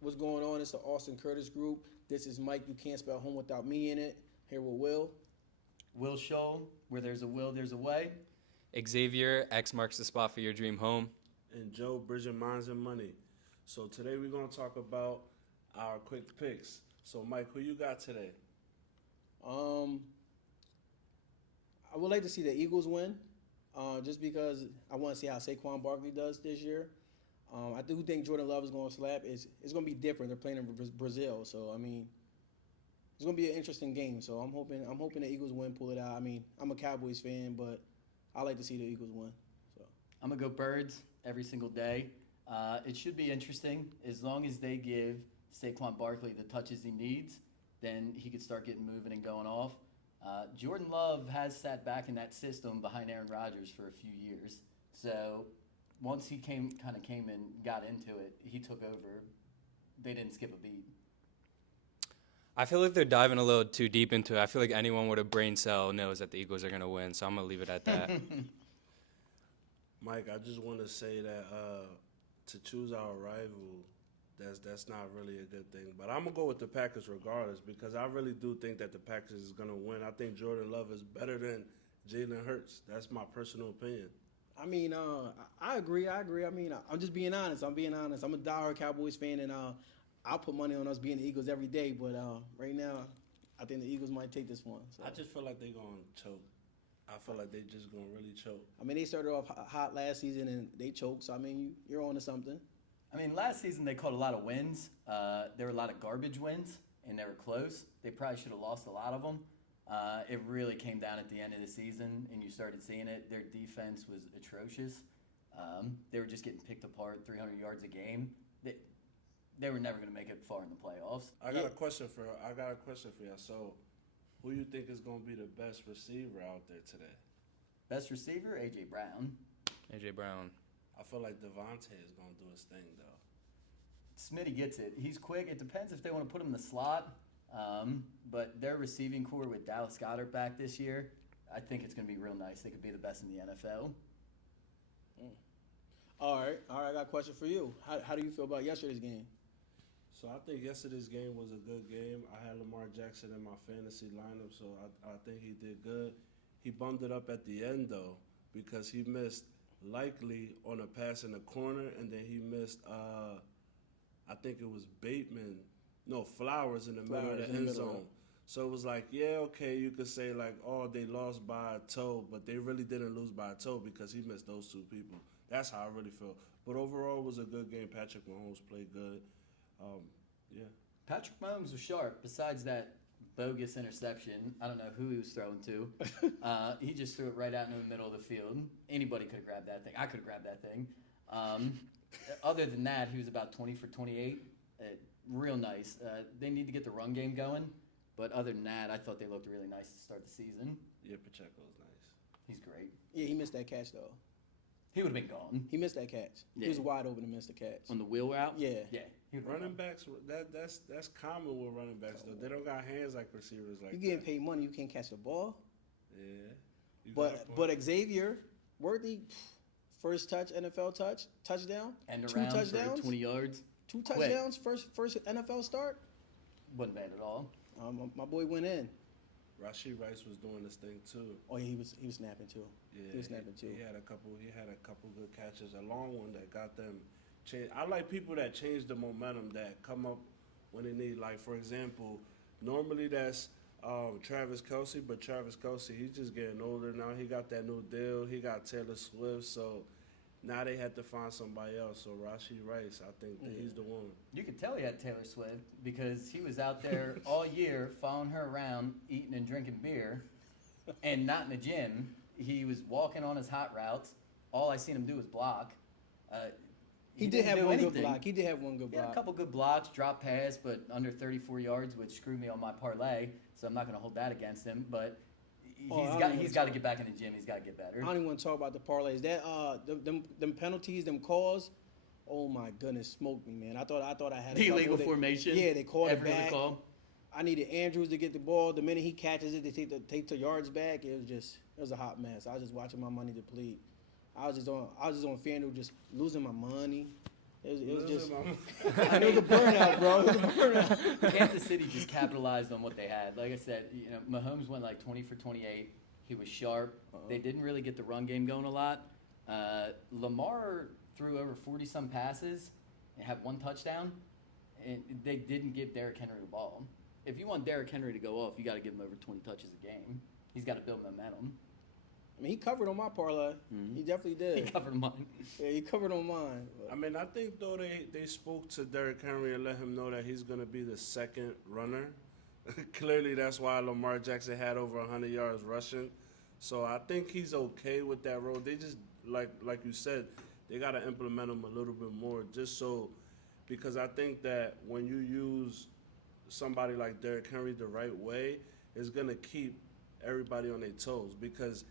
What's going on? It's the Austin Curtis Group. This is Mike. You can't spell home without me in it. Here with Will. Will Scholl, where there's a will, there's a way. Xavier, X marks the spot for your dream home. And Joe, Bridging Minds and Money. So today we're going to talk about our quick picks. So Mike, who you got today? Um, I would like to see the Eagles win, just because I want to see how Saquon Barkley does this year. I do think Jordan Love is going to slap. It's going to be different. They're playing in Brazil, so I mean, it's going to be an interesting game. So I'm hoping the Eagles win, pull it out. I mean, I'm a Cowboys fan, but I like to see the Eagles win. So I'm going to go Birds every single day. It should be interesting. As long as they give Saquon Barkley the touches he needs, then he could start getting moving and going off. Jordan Love has sat back in that system behind Aaron Rodgers for a few years. So once he came and got into it, he took over. They didn't skip a beat. I feel like they're diving a little too deep into it. I feel like anyone with a brain cell knows that the Eagles are going to win, so I'm going to leave it at that. Mike, I just want to say that to choose our rival, that's not really a good thing. But I'm gonna go with the Packers regardless because I really do think that the Packers is gonna win. I think Jordan Love is better than Jalen Hurts. That's my personal opinion. I mean, I agree. I mean, I'm just being honest. I'm being honest. I'm a diehard Cowboys fan, and I'll put money on us being the Eagles every day. But right now, I think the Eagles might take this one. So. I just feel like they're gonna choke. I feel like they just gonna really choke. I mean, they started off hot last season and they choked. So I mean, you're on to something. I mean, last season they caught a lot of wins. There were a lot of garbage wins, and they were close. They probably should have lost a lot of them. It really came down at the end of the season, and you started seeing it. Their defense was atrocious. They were just getting picked apart 300 yards a game. They were never going to make it far in the playoffs. I got a question for you. So, who you think is gonna be the best receiver out there today? Best receiver, A.J. Brown. A.J. Brown. I feel like Devontae is gonna do his thing though. Smitty gets it. He's quick. It depends if they want to put him in the slot. But their receiving core with Dallas Goedert back this year, I think it's going to be real nice. They could be the best in the NFL. All right. I got a question for you. How do you feel about yesterday's game? So I think yesterday's game was a good game. I had Lamar Jackson in my fantasy lineup, so I think he did good. He bummed it up at the end though because he missed likely on a pass in the corner, and then he missed. I think it was Flowers in the middle of the end zone. So it was like, yeah, okay, you could say like, oh, they lost by a toe, but they really didn't lose by a toe because he missed those two people. That's how I really felt. But overall, it was a good game. Patrick Mahomes played good. Yeah. Patrick Mahomes was sharp. Besides that bogus interception, I don't know who he was throwing to. He just threw it right out in the middle of the field. Anybody could have grabbed that thing. I could have grabbed that thing. Other than that, he was about 20 for 28. Real nice. They need to get the run game going. But other than that, I thought they looked really nice to start the season. Yeah, Pacheco's nice. He's great. Yeah, he missed that catch though. He would have been gone. He missed that catch. Yeah. He was wide open and missed the catch. On the wheel route? Yeah. Yeah. Running backs, that's common with running backs though. They don't got hands like receivers like You getting paid money, you can't catch the ball. Yeah. But Xavier Worthy, first touchdown, And two around touchdowns, for 20 yards. two Quick. touchdowns, first NFL start. Wasn't bad at all. My boy went in. Rashee Rice was doing this thing too. Oh yeah, he was snapping too. Yeah, he was snapping too. He had a couple good catches. A long one that got them changed. I like people that change the momentum that come up when they need. Like for example, normally that's Travis Kelce, but Travis Kelce he's just getting older now. He got that new deal. He got Taylor Swift, so now they had to find somebody else. So Rashee Rice, I think that he's the one. You could tell he had Taylor Swift because he was out there all year following her around, eating and drinking beer, and not in the gym. He was walking on his hot routes. All I seen him do was block. He did have didn't do one good anything. block. He did have one good He had block. a couple good blocks, drop pass, but under 34 yards, which screwed me on my parlay. So I'm not going to hold that against him. But he's got to get back in the gym. He's got to get better. I don't even want to talk about the parlays. That them penalties, them calls. Oh my goodness, smoked me, man. I thought I had The a illegal couple. formation. Yeah, they called it Every other back. call. I needed Andrews to get the ball. The minute he catches it, they take the yards back. It was a hot mess. I was just watching my money deplete. I was just on FanDuel just losing my money. It was just. Listen, It was a burnout, bro. It was a burnout. Kansas City just capitalized on what they had. Like I said, Mahomes went like 20 for 28. He was sharp. They didn't really get the run game going a lot. Lamar threw over 40-some passes and had 1 touchdown, and they didn't give Derrick Henry the ball. If you want Derrick Henry to go off, you got to give him over 20 touches a game. He's got to build momentum. I mean, he covered on my parlay. He definitely did. He covered mine. Yeah, he covered on mine. But- I mean, I think though they spoke to Derrick Henry and let him know that he's gonna be the second runner. Clearly, that's why Lamar Jackson had over 100 yards rushing. So I think he's okay with that role. They just like you said, they gotta implement him a little bit more, just so because I think that when you use somebody like Derrick Henry the right way, it's gonna keep everybody on their toes because,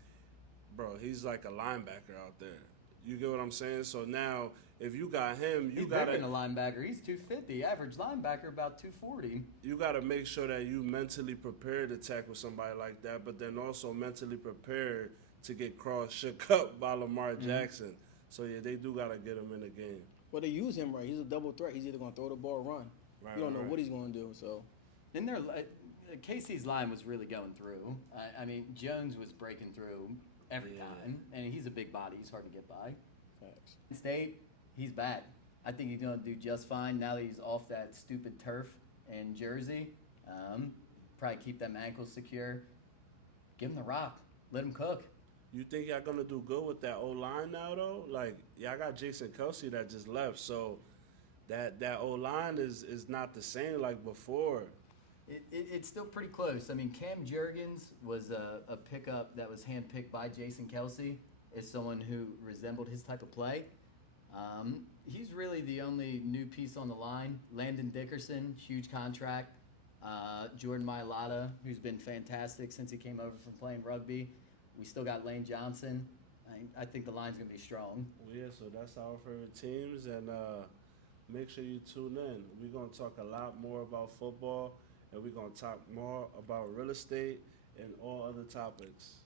bro, he's like a linebacker out there. You get what I'm saying? So now, if you got him, He's gotta bigger than a linebacker. He's 250. Average linebacker about 240. you gotta make sure that you mentally prepared to tackle somebody like that, but then also mentally prepared to get cross shook up by Lamar Jackson. So yeah, they do gotta get him in the game. Well, they use him right. He's a double threat. He's either going to throw the ball or run. Right, You don't know right. what he's going to do. So Then Casey's line was really going through. I mean, Jones was breaking through every Yeah. time, and he's a big body. He's hard to get by. facts. State, he's bad. I think he's going to do just fine now that he's off that stupid turf in Jersey. Probably keep them ankles secure. Give him the rock. Let him cook. You think y'all gonna do good with that O line now though? Like y'all got Jason Kelsey that just left, so that O line is not the same like before. It's still pretty close. I mean, Cam Jurgens was a pickup that was handpicked by Jason Kelsey as someone who resembled his type of play. He's really the only new piece on the line. Landon Dickerson, huge contract. Jordan Mailata, who's been fantastic since he came over from playing rugby. We still got Lane Johnson. I think the line's going to be strong. Well, yeah, so that's our favorite teams, and make sure you tune in. We're gonna talk a lot more about football, and we're gonna talk more about real estate and all other topics.